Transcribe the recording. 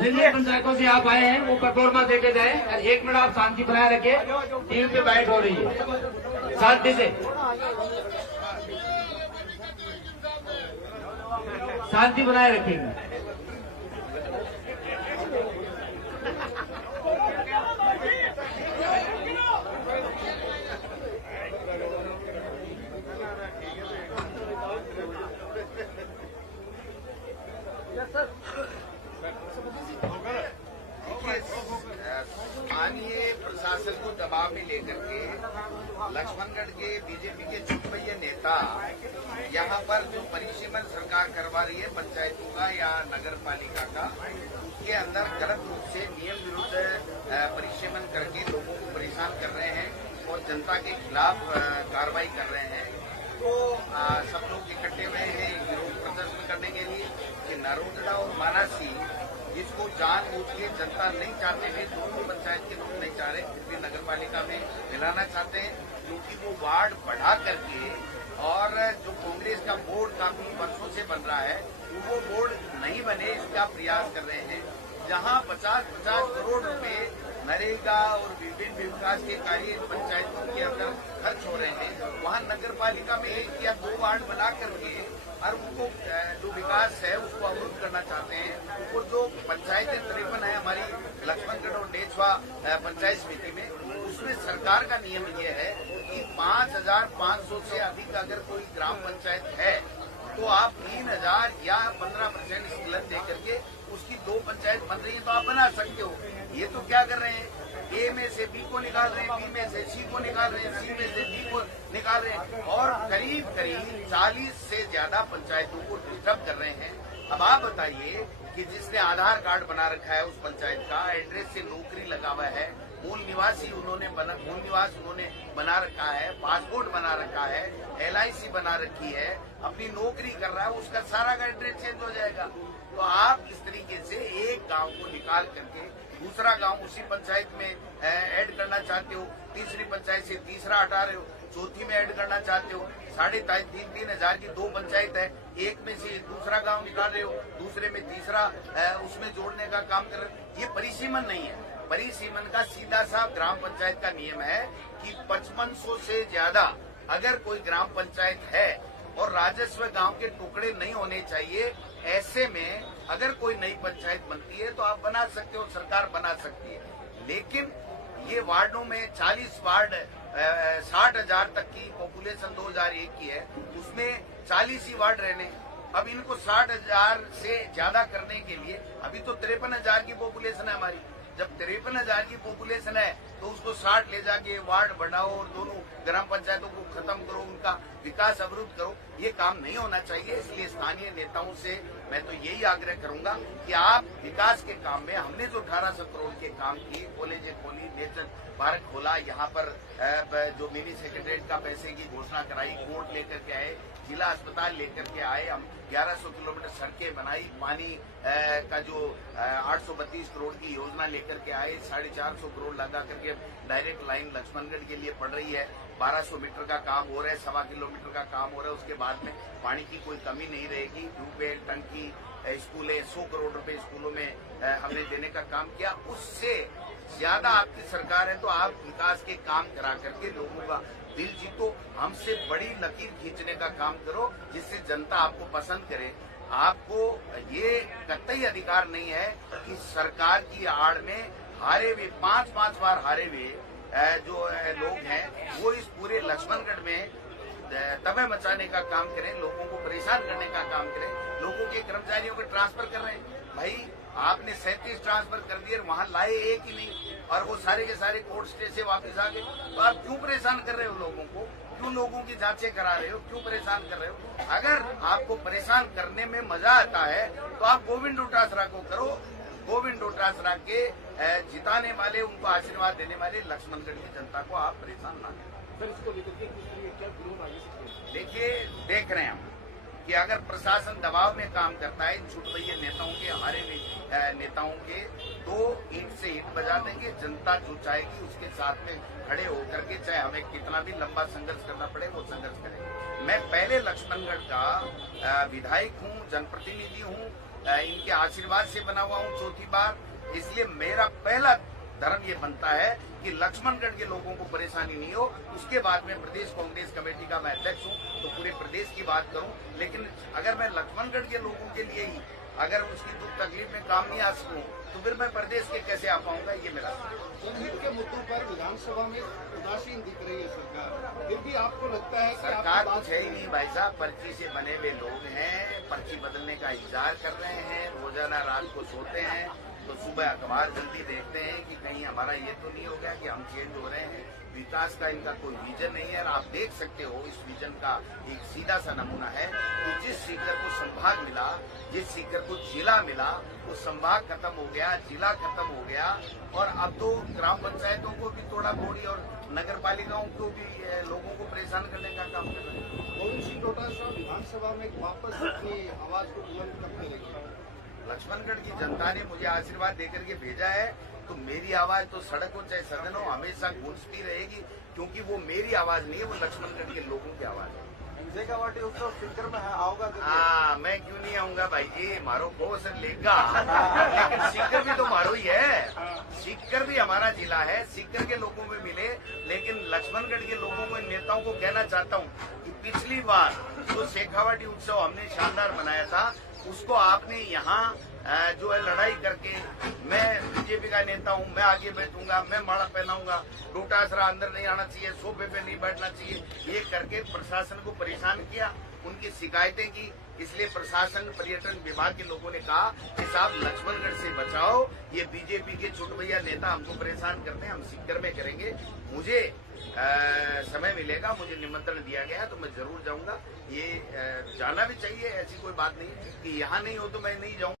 जिन पंचायतों से आप आए हैं वो परफॉर्मा देके जाए और 1 मिनट आप शांति बनाए रखे। टीम पे बैठ हो रही है, शांति से शांति बनाए रखेंगे। स्थानीय प्रशासन को दबाव में लेकर के लक्ष्मणगढ़ के बीजेपी के चुनपैया नेता यहाँ पर जो परिसीमन सरकार करवा रही है पंचायतों का या नगर पालिका का, उसके अंदर गलत रूप से नियम विरुद्ध परिसीमन करके लोगों को परेशान कर रहे हैं और जनता के खिलाफ कार्रवाई कर रहे हैं। तो सब लोग इकट्ठे हुए हैं विरोध प्रदर्शन करने के लिए कि नरोदड़ा और मानासी जिसको जानबूझ के जनता नहीं चाहते हैं, दोनों पंचायत के लोग नहीं चाह रहे, फिर भी नगर पालिका में मिलाना चाहते हैं क्योंकि वो वार्ड बढ़ा करके और जो कांग्रेस का बोर्ड काफी वर्षों से बन रहा है वो बोर्ड नहीं बने इसका प्रयास कर रहे हैं। जहां 50-50 करोड़ रुपए नरेगा और विभिन्न विकास के कार्य पंचायतों के अंदर खर्च हो रहे हैं, वहां नगर पालिका में 1 या 2 वार्ड बना करके और उनको जो विकास है उसको अवरुद्ध करना चाहते हैं। और जो पंचायतें 53 है हमारी लक्ष्मणगढ़ और नेछवा पंचायत समिति में, उसमें सरकार का नियम ये है कि 5,500 से अधिक अगर कोई ग्राम पंचायत है तो आप 3,000 या 15% स्लम दे करके उसकी 2 पंचायत बन रही है तो आप बना सकते हो। ये तो क्या कर रहे हैं, ए में से बी को निकाल रहे हैं, बी में से सी को निकाल रहे हैं, सी में से डी को निकाल रहे हैं और करीब 40 से ज्यादा पंचायतों को डिस्टर्ब कर रहे हैं। अब आप बताइए कि जिसने आधार कार्ड बना रखा है उस पंचायत का, एड्रेस से नौकरी लगा हुआ है, मूल निवास उन्होंने बना रखा है, पासपोर्ट बना रखा है, LIC बना रखी है, अपनी नौकरी कर रहा है, उसका सारा का एड्रेस चेंज हो जाएगा। तो आप इस तरीके से एक गांव को निकाल करके दूसरा गांव उसी पंचायत में ऐड करना चाहते हो, तीसरी पंचायत से तीसरा हटा रहे हो, चौथी में ऐड करना चाहते हो। 3,500-3 हजार की 2 पंचायत है, एक में से दूसरा गांव निकाल रहे हो, दूसरे में तीसरा उसमें जोड़ने का काम कर रहे हो। ये परिसीमन नहीं है। परिसीमन का सीधा सा ग्राम पंचायत का नियम है कि 5500 से ज्यादा अगर कोई ग्राम पंचायत है और राजस्व गांव के टुकड़े नहीं होने चाहिए, ऐसे में अगर कोई नई पंचायत बनती है तो आप बना सकते हो, सरकार बना सकती है। लेकिन ये वार्डों में 40 वार्ड 60,000 तक की पॉपुलेशन 2001 की है, उसमें 40 ही वार्ड रहने। अब इनको 60,000 से ज्यादा करने के लिए, अभी तो 53,000 की पॉपुलेशन है हमारी, जब 53,000 की पॉपुलेशन है तो उसको 60 ले जाके वार्ड बढ़ाओ और दोनों ग्राम पंचायतों को खत्म करो, उनका विकास अवरुद्ध करो, ये काम नहीं होना चाहिए। इसलिए स्थानीय नेताओं से मैं तो यही आग्रह करूंगा कि आप विकास के काम में, हमने जो 1800 करोड़ के काम किए, कॉलेजें खोली, नेचर पार्क खोला, यहाँ पर जो मिनी सेक्रेटरीट का पैसे की घोषणा कराई, कोर्ट लेकर के आए, जिला अस्पताल लेकर के आए, हम 1100 किलोमीटर सड़कें बनाई, पानी का जो 832 करोड़ की योजना लेकर के आए, 450 करोड़ लगा करके डायरेक्ट लाइन लक्ष्मणगढ़ के लिए पड़ रही है, 1200 मीटर का काम हो रहा है, 1.25 किलोमीटर का काम हो रहा है। उसके बाद में पानी की कोई कमी नहीं रहेगी। ट्यूबवेल, टंकी, स्कूलें, 100 करोड़ रुपए स्कूलों में हमने देने का काम किया। उससे ज्यादा आपकी सरकार है तो आप विकास के काम करा करके लोगों का दिल जीतो, हमसे बड़ी लकीर खींचने का काम करो जिससे जनता आपको पसंद करे। आपको ये कतई अधिकार नहीं है कि सरकार की आड़ में हारे हुए 5-5 बार हारे हुए जो लोग हैं वो इस पूरे लक्ष्मणगढ़ में तबाह मचाने का काम करें, लोगों को परेशान करने का काम करें, लोगों के कर्मचारियों को ट्रांसफर कर रहे हैं। भाई आपने 37 ट्रांसफर कर दिए, वहां लाए एक ही नहीं और वो सारे के सारे कोर्ट स्टे से वापस आ गए। तो आप क्यों परेशान कर रहे हो लोगों को, क्यों लोगों की जांचें करा रहे हो, क्यों परेशान कर रहे हो? अगर आपको परेशान करने में मजा आता है तो आप गोविंद डोटासरा को करो। गोविंद डोटासरा के जिताने वाले, उनको आशीर्वाद देने वाले लक्ष्मणगढ़ की जनता को आप परेशान ना करें। देखिए, देख रहे हैं हम कि अगर प्रशासन दबाव में काम करता है इन छुटभैया नेताओं के, हारे नेताओं के, तो ईंट से ईंट बजा देंगे। जनता जो चाहेगी उसके साथ में खड़े होकर के, चाहे हमें कितना भी लंबा संघर्ष करना पड़े, वो संघर्ष करेंगे। मैं पहले लक्ष्मणगढ़ का विधायक हूँ, जनप्रतिनिधि हूँ, इनके आशीर्वाद से बना हुआ हूँ चौथी बार। इसलिए मेरा पहला धर्म ये बनता है कि लक्ष्मणगढ़ के लोगों को परेशानी नहीं हो। उसके बाद में प्रदेश कांग्रेस कमेटी का मैं अध्यक्ष हूँ तो पूरे प्रदेश की बात करूँ, लेकिन अगर मैं लक्ष्मणगढ़ के लोगों के लिए ही अगर उसकी दुख तकलीफ में काम नहीं आ सकूं तो फिर मैं प्रदेश के कैसे आ पाऊंगा, ये मेरा जनहित के मुद्दों पर विधानसभा में उदासीन दिख रही है सरकार। फिर भी आपको लगता है कि सरकार कुछ है ही नहीं भाई साहब, पर्ची से बने हुए लोग हैं, पर्ची बदलने का इंतजार कर रहे हैं, रोजाना रात को सोते हैं तो सुबह अखबार जल्दी देखते हैं कि कहीं हमारा ये तो नहीं हो गया कि हम चेंज हो रहे हैं। विकास का इनका कोई विजन नहीं है और आप देख सकते हो इस विजन का एक सीधा सा नमूना है कि जिस सीकर को संभाग मिला, जिस सीकर को जिला मिला, वो संभाग खत्म हो गया, जिला खत्म हो गया और अब तो ग्राम पंचायतों को भी तोड़ा फोड़ी और नगर पालिकाओं को भी लोगों को परेशान करने का काम कर रहे हैं। गोविंद सिंह डोटासरा विधानसभा में वापस अपनी आवाज को बुलंद करने लगे। लक्ष्मणगढ़ की जनता ने मुझे आशीर्वाद देकर के भेजा है तो मेरी आवाज तो सड़क हो चाहे सदन हो हमेशा गूंजती रहेगी, क्योंकि वो मेरी आवाज नहीं है, वो लक्ष्मणगढ़ के लोगों की आवाज है। शेखावाटी उत्सव सीकर में आओगा? हाँ, मैं क्यों नहीं आऊंगा भाई जी, मारो को सर लेगा, लेकिन सीकर भी तो मारो ही है। सीकर भी हमारा जिला है, सीकर के लोगों में मिले, लेकिन लक्ष्मणगढ़ के लोगों को, नेताओं को कहना चाहता हूँ कि पिछली बार जो शेखावाटी उत्सव हमने शानदार बनाया था उसको आपने यहाँ जो है लड़ाई करके, मैं बीजेपी का नेता हूँ, मैं आगे बैठूंगा, मैं माला पहनाऊंगा, डोटासरा अंदर नहीं आना चाहिए, सोफे पे नहीं बैठना चाहिए, ये करके प्रशासन को परेशान किया, उनकी शिकायतें की। इसलिए प्रशासन, पर्यटन विभाग के लोगों ने कहा कि साहब लक्ष्मणगढ़ से बचाओ, ये बीजेपी के चुटभैया नेता हमको परेशान करते हैं, हम सीकर में करेंगे। मुझे समय मिलेगा, मुझे निमंत्रण दिया गया तो मैं जरूर जाऊंगा। ये जाना भी चाहिए, ऐसी कोई बात नहीं कि यहाँ नहीं हो तो मैं नहीं जाऊंगा।